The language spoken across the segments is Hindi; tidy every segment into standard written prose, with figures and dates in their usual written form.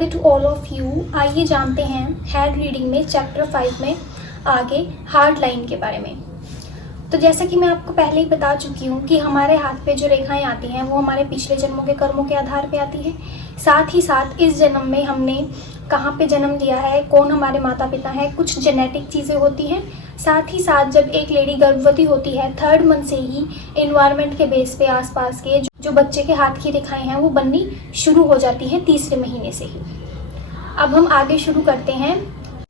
Radhe to all of you. आइए जानते हैं हेड रीडिंग में चैप्टर 5 में आगे हार्ट लाइन के बारे में। तो जैसा कि मैं आपको पहले ही बता चुकी हूँ कि हमारे हाथ पे जो रेखाएं आती हैं वो हमारे पिछले जन्मों के कर्मों के आधार पे आती है। साथ ही साथ इस जन्म में हमने कहाँ पे जन्म लिया है, कौन हमारे माता पिता हैं, कुछ जेनेटिक चीज़ें होती हैं। साथ ही साथ जब एक लेडी गर्भवती होती है 3rd मंथ से ही एनवायरनमेंट के बेस पे आसपास के जो बच्चे के हाथ की रेखाएं हैं वो बननी शुरू हो जाती हैं 3रे महीने से ही। अब हम आगे शुरू करते हैं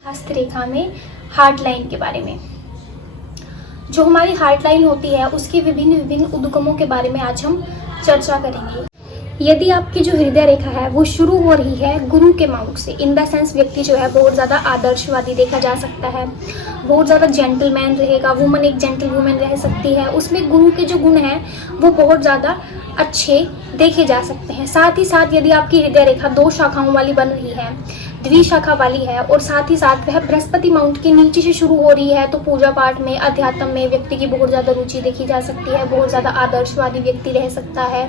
हस्तरेखा में हार्ट लाइन के बारे में। जो हमारी हार्ट लाइन होती है उसके विभिन्न उद्गमों के बारे में आज हम चर्चा करेंगे। यदि आपकी जो हृदय रेखा है वो शुरू हो रही है गुरु के माउंट से, इन द सेंस व्यक्ति जो है बहुत ज़्यादा आदर्शवादी देखा जा सकता है, बहुत ज़्यादा जेंटलमैन रहेगा, वुमन एक जेंटल वुमन रह सकती है, उसमें गुरु के जो गुण हैं वो बहुत ज़्यादा अच्छे देखे जा सकते हैं। साथ ही साथ यदि आपकी हृदय रेखा 2 शाखाओं वाली बन रही है, द्विशाखा वाली है और साथ ही साथ वह बृहस्पति माउंट के नीचे से शुरू हो रही है, तो पूजा पाठ में, अध्यात्म में व्यक्ति की बहुत ज़्यादा रुचि देखी जा सकती है, बहुत ज़्यादा आदर्शवादी व्यक्ति रह सकता है।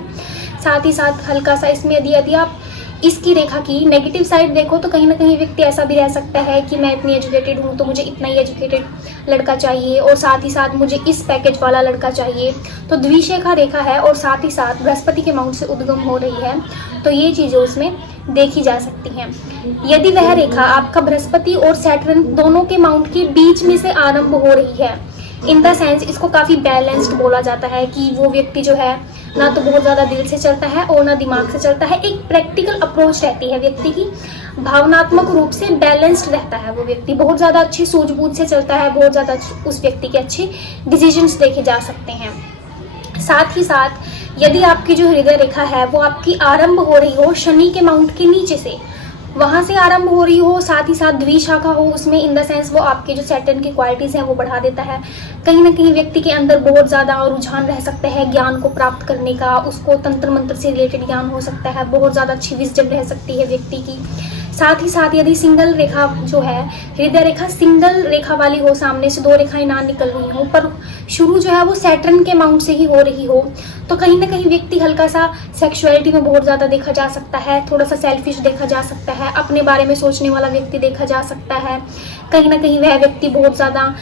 साथ ही साथ हल्का सा इसमें यदि आप इसकी रेखा की नेगेटिव साइड देखो तो कहीं ना कहीं व्यक्ति ऐसा भी रह सकता है कि मैं इतनी एजुकेटेड हूँ तो मुझे इतना ही एजुकेटेड लड़का चाहिए और साथ ही साथ मुझे इस पैकेज वाला लड़का चाहिए। तो द्विशाखा रेखा है और साथ ही साथ बृहस्पति के माउंट से उद्गम हो रही है, तो ये चीज़ें उसमें देखी जा सकती हैं। यदि वह रेखा आपका बृहस्पति और सैटर्न दोनों के माउंट के बीच में से आरंभ हो रही है, इन द सेंस इसको काफ़ी बैलेंस्ड बोला जाता है कि वो व्यक्ति जो है ना तो बहुत ज़्यादा दिल से चलता है और ना दिमाग से चलता है, एक प्रैक्टिकल अप्रोच रहती है व्यक्ति की, भावनात्मक रूप से बैलेंस्ड रहता है वो व्यक्ति, बहुत ज़्यादा अच्छी सूझबूझ से चलता है, बहुत ज़्यादा उस व्यक्ति के अच्छे डिसीजंस देखे जा सकते हैं। साथ ही साथ यदि आपकी जो हृदय रेखा है वो आपकी आरंभ हो रही हो शनि के माउंट के नीचे से, वहाँ से आरंभ हो रही हो, साथ ही साथ द्विशाखा हो उसमें, इन द सेंस वो आपके जो सैटर्न की क्वालिटीज़ हैं वो बढ़ा देता है। कहीं ना कहीं व्यक्ति के अंदर बहुत ज़्यादा रुझान रह सकता है ज्ञान को प्राप्त करने का, उसको तंत्र मंत्र से रिलेटेड ज्ञान हो सकता है, बहुत ज़्यादा अच्छी विजडम रह सकती है व्यक्ति की। साथ ही साथ यदि सिंगल रेखा जो है हृदय रेखा सिंगल रेखा वाली हो, सामने से 2 रेखाएं ना निकल रही हो पर शुरू जो है वो सैटर्न के माउंट से ही हो रही हो, तो कहीं ना कहीं व्यक्ति हल्का सा सेक्सुअलिटी में बहुत ज़्यादा देखा जा सकता है, थोड़ा सा सेल्फिश देखा जा सकता है, अपने बारे में सोचने वाला व्यक्ति देखा जा सकता है। कहीं ना कहीं वह व्यक्ति बहुत ज़्यादा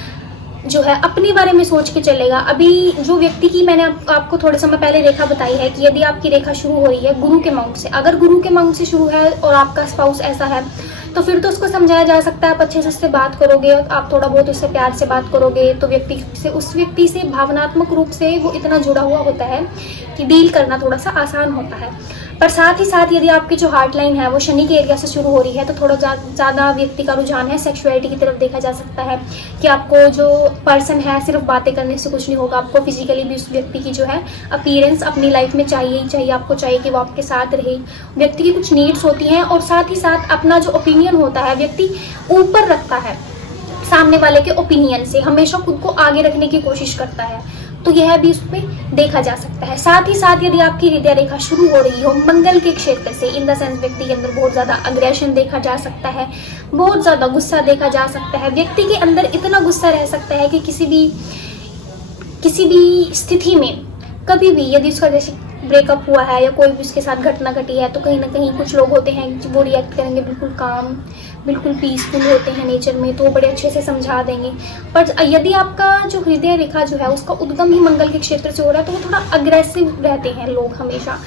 जो है अपने बारे में सोच के चलेगा। अभी जो व्यक्ति की मैंने आपको थोड़े समय पहले रेखा बताई है कि यदि आपकी रेखा शुरू हो रही है गुरु के माउंट से, अगर गुरु के माउंट से शुरू है और आपका स्पाउस ऐसा है तो फिर तो उसको समझाया जा सकता है, आप अच्छे से उससे बात करोगे, आप थोड़ा बहुत उससे प्यार से बात करोगे तो उस व्यक्ति से भावनात्मक रूप से वो इतना जुड़ा हुआ होता है कि डील करना थोड़ा सा आसान होता है। पर साथ ही साथ यदि आपकी जो हार्ट लाइन है वो शनि के एरिया से शुरू हो रही है तो थोड़ा ज़्यादा व्यक्ति का रुझान है सेक्सुअलिटी की तरफ देखा जा सकता है कि आपको जो पर्सन है सिर्फ बातें करने से कुछ नहीं होगा, आपको फिजिकली भी उस व्यक्ति की जो है अपीयरेंस अपनी लाइफ में चाहिए ही चाहिए, आपको चाहिए कि वो आपके साथ रहे। व्यक्ति की कुछ नीड्स होती हैं और साथ ही साथ अपना जो ओपिनियन होता है व्यक्ति ऊपर रखता है, सामने वाले के ओपिनियन से हमेशा खुद को आगे रखने की कोशिश करता है, तो यह भी उसमें देखा जा सकता है। साथ ही साथ यदि आपकी हृदय रेखा शुरू हो रही हो मंगल के क्षेत्र से, इन द सेंस व्यक्ति के अंदर बहुत ज़्यादा अग्रेशन देखा जा सकता है, बहुत ज़्यादा गुस्सा देखा जा सकता है, व्यक्ति के अंदर इतना गुस्सा रह सकता है कि किसी भी स्थिति में कभी भी यदि उसका जैसे ब्रेकअप हुआ है या कोई भी उसके साथ घटना घटी है तो कहीं ना कहीं कुछ लोग होते हैं वो रिएक्ट करेंगे बिल्कुल काम, बिल्कुल पीसफुल होते हैं नेचर में, तो वो बड़े अच्छे से समझा देंगे। पर यदि आपका जो हृदय रेखा जो है उसका उद्गम ही मंगल के क्षेत्र से हो रहा है तो वो थोड़ा अग्रेसिव रहते हैं लोग हमेशा,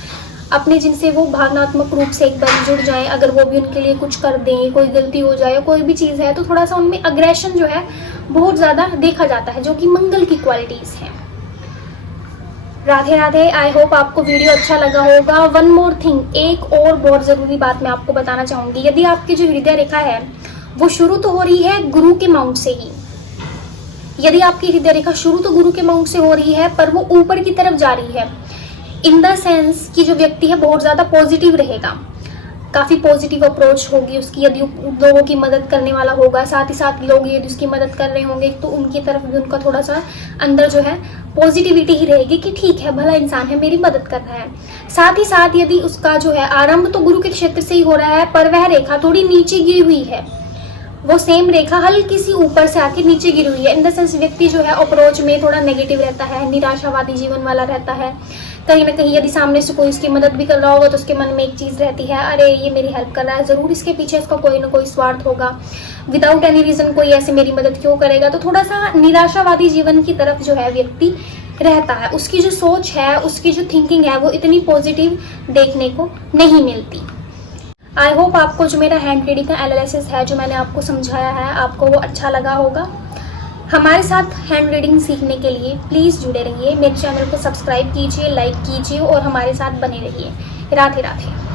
अपने जिनसे वो भावनात्मक रूप से एक बार जुड़ जाएं, अगर वो भी उनके लिए कुछ कर दें, कोई गलती हो जाए, कोई भी चीज़ है तो थोड़ा सा उनमें अग्रेशन जो है बहुत ज़्यादा देखा जाता है, जो कि मंगल की क्वालिटीज़ हैं। राधे राधे। आई होप आपको वीडियो अच्छा लगा होगा। वन मोर थिंग, एक और बहुत ज़रूरी बात मैं आपको बताना चाहूँगी। यदि आपकी जो हृदय रेखा है वो शुरू तो हो रही है गुरु के माउंट से ही, यदि आपकी हृदय रेखा शुरू तो गुरु के माउंट से हो रही है पर वो ऊपर की तरफ जा रही है, इन द सेंस कि जो व्यक्ति है बहुत ज़्यादा पॉजिटिव रहेगा, काफ़ी पॉजिटिव अप्रोच होगी उसकी, यदि लोगों की मदद करने वाला होगा, साथ ही साथ लोग यदि उसकी मदद कर रहे होंगे तो उनकी तरफ भी उनका थोड़ा सा अंदर जो है पॉजिटिविटी ही रहेगी कि ठीक है भला इंसान है मेरी मदद कर रहा है। साथ ही साथ यदि उसका जो है आरंभ तो गुरु के क्षेत्र से ही हो रहा है पर वह रेखा थोड़ी नीचे गिरी हुई है, वो सेम रेखा हल्की सी ऊपर से आके नीचे गिरी हुई है। इन द सेंस व्यक्ति जो है अप्रोच में थोड़ा नेगेटिव रहता है, निराशावादी जीवन वाला रहता है। कहीं ना कहीं यदि सामने से कोई उसकी मदद भी कर रहा होगा तो उसके मन में एक चीज़ रहती है, अरे ये मेरी हेल्प कर रहा है, ज़रूर इसके पीछे इसका कोई ना कोई स्वार्थ होगा, विदाउट एनी रीज़न कोई ऐसे मेरी मदद क्यों करेगा। तो थोड़ा सा निराशावादी जीवन की तरफ जो है व्यक्ति रहता है। उसकी जो सोच है, उसकी जो थिंकिंग है, वो इतनी पॉजिटिव देखने को नहीं मिलती। आई होप आपको जो मेरा हैंड रीडिंग का एनालिसिस है, जो मैंने आपको समझाया है, आपको वो अच्छा लगा होगा। हमारे साथ हैंड रीडिंग सीखने के लिए प्लीज़ जुड़े रहिए, मेरे चैनल को सब्सक्राइब कीजिए, लाइक कीजिए और हमारे साथ बने रहिए। राधे राधे।